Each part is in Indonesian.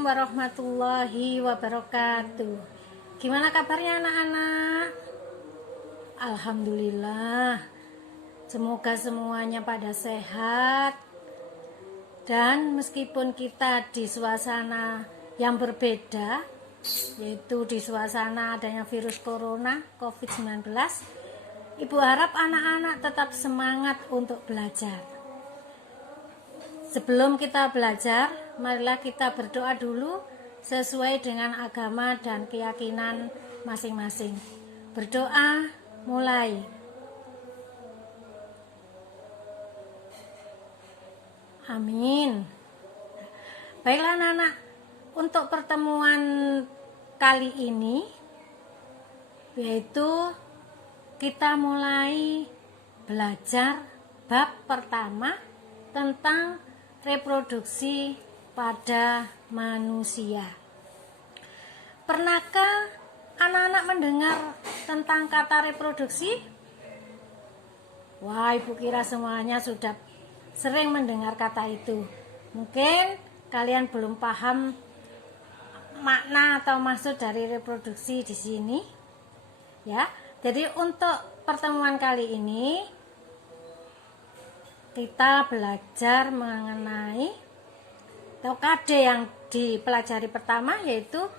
Assalamualaikum warahmatullahi wabarakatuh. Gimana kabarnya anak-anak? Alhamdulillah. Semoga semuanya pada sehat. Dan meskipun kita di suasana yang berbeda, yaitu di suasana adanya virus corona COVID-19, Ibu harap anak-anak tetap semangat untuk belajar. Sebelum kita belajar, marilah kita berdoa dulu sesuai dengan agama dan keyakinan masing-masing. Berdoa mulai. Amin. Baiklah anak-anak, untuk pertemuan kali ini yaitu kita mulai belajar bab pertama tentang reproduksi pada manusia. Pernahkah anak-anak mendengar tentang kata reproduksi? Wah, Ibu kira semuanya sudah sering mendengar kata itu. Mungkin kalian belum paham makna atau maksud dari reproduksi di sini. Ya, jadi untuk pertemuan kali ini kita belajar mengenai TOKD yang dipelajari pertama, yaitu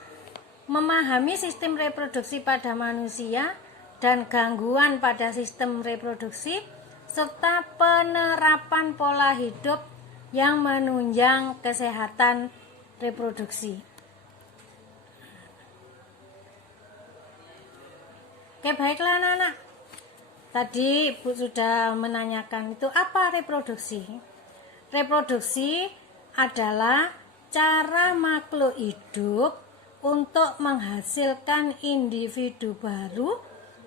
memahami sistem reproduksi pada manusia dan gangguan pada sistem reproduksi serta penerapan pola hidup yang menunjang kesehatan reproduksi. Oke, baiklah anak-anak. Tadi Ibu sudah menanyakan itu apa reproduksi. Reproduksi adalah cara makhluk hidup untuk menghasilkan individu baru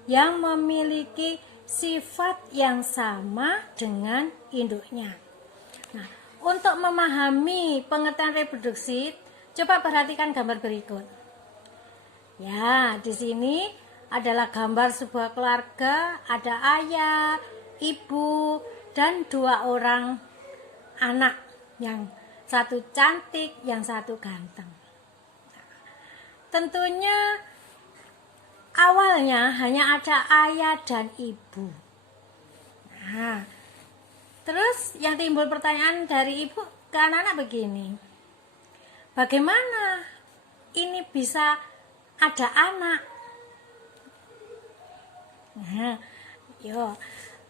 yang memiliki sifat yang sama dengan induknya. Nah, untuk memahami pengertian reproduksi, coba perhatikan gambar berikut. Ya, di sini adalah gambar sebuah keluarga, ada ayah, ibu, dan 2 orang anak, yang satu cantik, yang satu ganteng. Tentunya awalnya hanya ada ayah dan ibu. Nah, terus yang timbul pertanyaan dari ibu ke anak-anak begini, bagaimana ini bisa ada anak? Nah,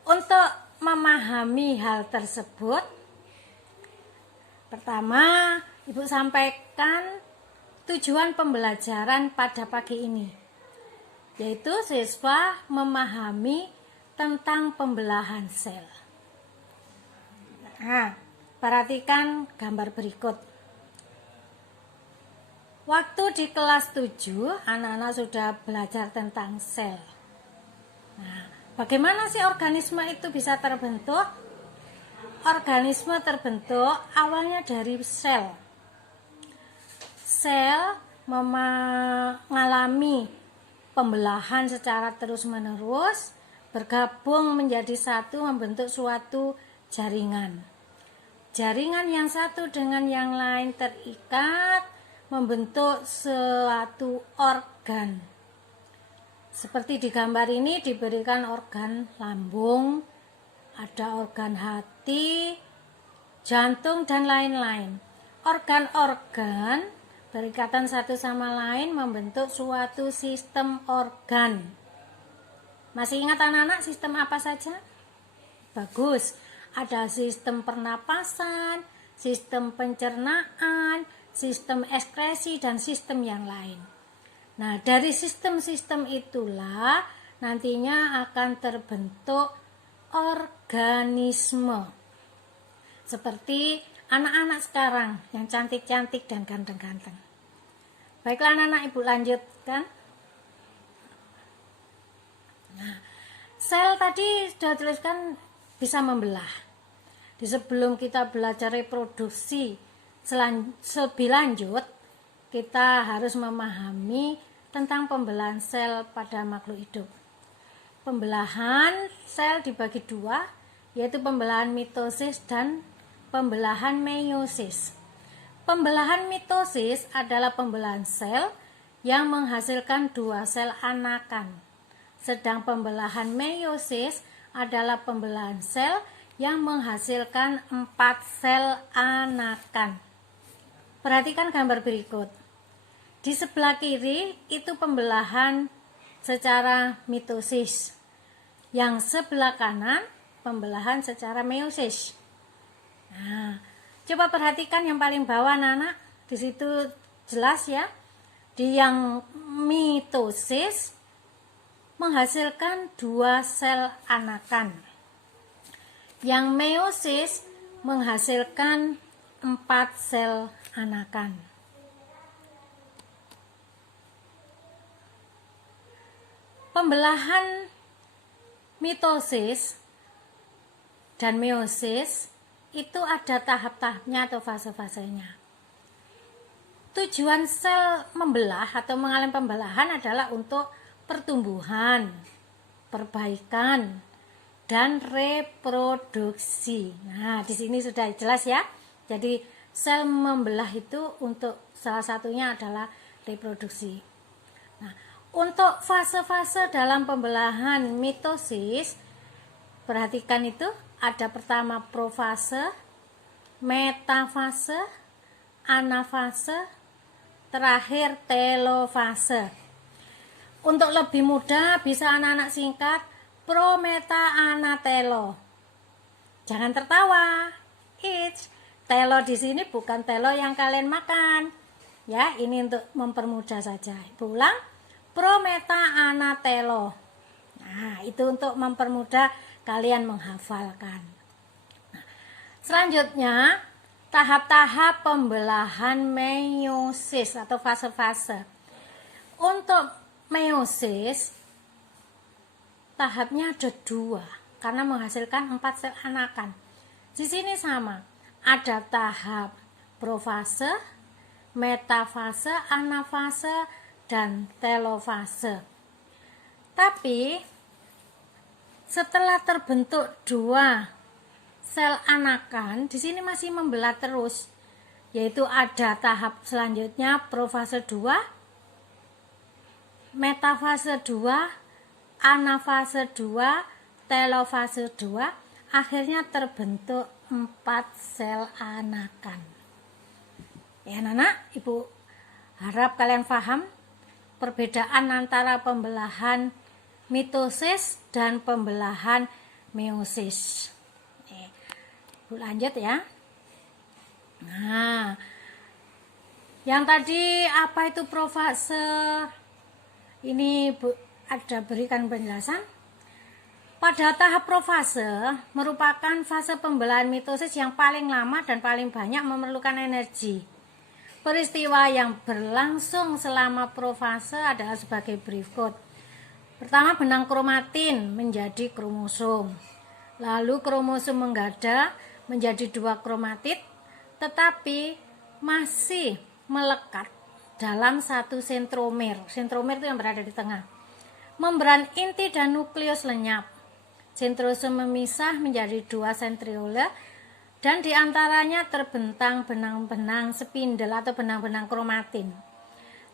untuk memahami hal tersebut, pertama Ibu sampaikan tujuan pembelajaran pada pagi ini, yaitu siswa memahami tentang pembelahan sel. Nah, perhatikan gambar berikut. Waktu di kelas 7, anak-anak sudah belajar tentang sel. Nah, bagaimana sih organisme itu bisa terbentuk? Organisme terbentuk awalnya dari sel. Sel mengalami pembelahan secara terus-menerus, bergabung menjadi satu, membentuk suatu jaringan. Jaringan yang satu dengan yang lain terikat, membentuk suatu organ. Seperti di gambar ini diberikan organ lambung, ada organ hati, jantung, dan lain-lain. Organ-organ berikatan satu sama lain membentuk suatu sistem organ. Masih ingat anak-anak sistem apa saja? Bagus, ada sistem pernapasan, sistem pencernaan, sistem ekskresi, dan sistem yang lain. Nah, dari sistem-sistem itulah nantinya akan terbentuk organisme. Seperti anak-anak sekarang yang cantik-cantik dan ganteng-ganteng. Baiklah anak-anak, Ibu lanjutkan. Nah, sel tadi sudah tuliskan bisa membelah. Di sebelum kita belajar reproduksi lebih lanjut, kita harus memahami tentang pembelahan sel pada makhluk hidup. Pembelahan sel dibagi 2, yaitu pembelahan mitosis dan pembelahan meiosis. Pembelahan mitosis adalah pembelahan sel yang menghasilkan 2 sel anakan. Sedang pembelahan meiosis adalah pembelahan sel yang menghasilkan 4 sel anakan. Perhatikan gambar berikut. Di sebelah kiri itu pembelahan secara mitosis. Yang sebelah kanan pembelahan secara meiosis. Nah, coba perhatikan yang paling bawah anak-anak. Di situ jelas ya. Di yang mitosis menghasilkan 2 sel anakan. Yang meiosis menghasilkan 4 sel anakan. Pembelahan mitosis dan meiosis itu ada tahap-tahapnya atau fase-fasenya. Tujuan sel membelah atau mengalami pembelahan adalah untuk pertumbuhan, perbaikan, dan reproduksi. Nah, di sini sudah jelas ya. Jadi sel membelah itu untuk salah satunya adalah reproduksi. Nah, untuk fase-fase dalam pembelahan mitosis, perhatikan itu ada pertama profase, metafase, anafase, terakhir telofase. Untuk lebih mudah bisa anak-anak singkat pro, meta, ana, telo. Jangan tertawa. Telo di sini bukan telo yang kalian makan. Ya, ini untuk mempermudah saja. Ulang. Pro, meta, ana, telo. Nah, itu untuk mempermudah kalian menghafalkan. Nah, selanjutnya, tahap-tahap pembelahan meiosis atau fase-fase. Untuk meiosis, tahapnya ada 2 karena menghasilkan 4 sel anakan. Di sini sama, ada tahap profase, metafase, anafase, dan telofase. Tapi setelah terbentuk 2 sel anakan, di sini masih membelah terus, yaitu ada tahap selanjutnya profase 2, metafase 2, anafase 2, telofase 2, akhirnya terbentuk 4 sel anakan. Ya anak-anak, Ibu harap kalian paham perbedaan antara pembelahan mitosis dan pembelahan meiosis. Lanjut ya. Nah, yang tadi apa itu profase? Ini ada berikan penjelasan. Pada tahap profase merupakan fase pembelahan mitosis yang paling lama dan paling banyak memerlukan energi. Peristiwa yang berlangsung selama profase adalah sebagai berikut. Pertama, benang kromatin menjadi kromosom. Lalu kromosom menggada menjadi 2 kromatid, tetapi masih melekat dalam 1 sentromer. Sentromer itu yang berada di tengah. Membran inti dan nukleus lenyap. Sentrosom memisah menjadi 2 sentriole dan diantaranya terbentang benang-benang spindle atau benang-benang kromatin.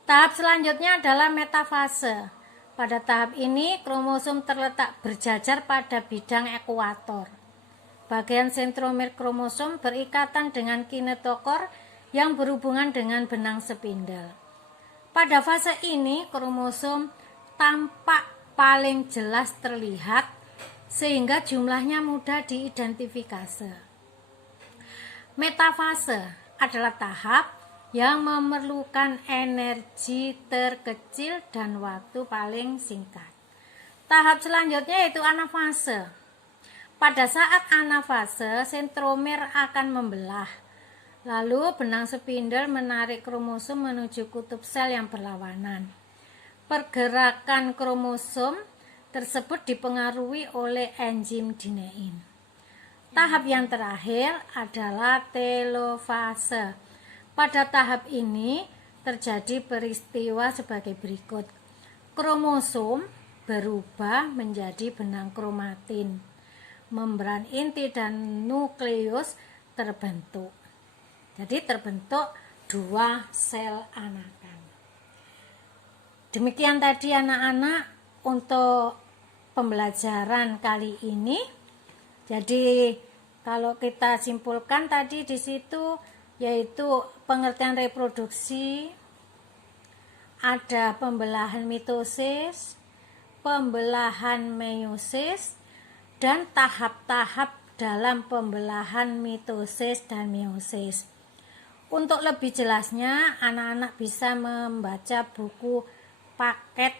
Tahap selanjutnya adalah metafase. Pada tahap ini, kromosom terletak berjajar pada bidang ekuator. Bagian sentromer kromosom berikatan dengan kinetokor yang berhubungan dengan benang spindle. Pada fase ini, kromosom tampak paling jelas terlihat, sehingga jumlahnya mudah diidentifikasi. Metafase adalah tahap yang memerlukan energi terkecil dan waktu paling singkat. Tahap selanjutnya yaitu anafase. Pada saat anafase, sentromer akan membelah. Lalu benang spindle menarik kromosom menuju kutub sel yang berlawanan. Pergerakan kromosom tersebut dipengaruhi oleh enzim dinein. Tahap yang terakhir adalah telofase. Pada tahap ini terjadi peristiwa sebagai berikut. Kromosom berubah menjadi benang kromatin. Membran inti dan nukleus terbentuk. Jadi terbentuk 2 sel anakan. Demikian tadi anak-anak untuk pembelajaran kali ini. Jadi kalau kita simpulkan tadi di situ yaitu pengertian reproduksi, ada pembelahan mitosis, pembelahan meiosis, dan tahap-tahap dalam pembelahan mitosis dan meiosis. Untuk lebih jelasnya, anak-anak bisa membaca buku paket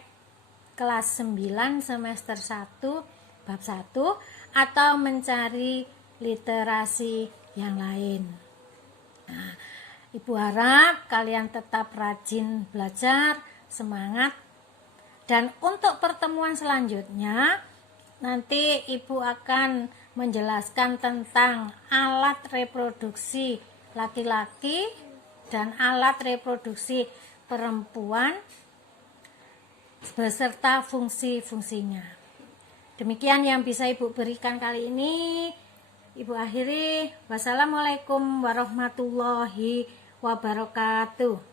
kelas 9 semester 1 bab 1 atau mencari literasi yang lain. Nah, Ibu harap kalian tetap rajin belajar, semangat. Dan untuk pertemuan selanjutnya, nanti Ibu akan menjelaskan tentang alat reproduksi laki-laki dan alat reproduksi perempuan beserta fungsi-fungsinya. Demikian yang bisa Ibu berikan kali ini. Ibu akhiri. Wassalamualaikum warahmatullahi wabarakatuh.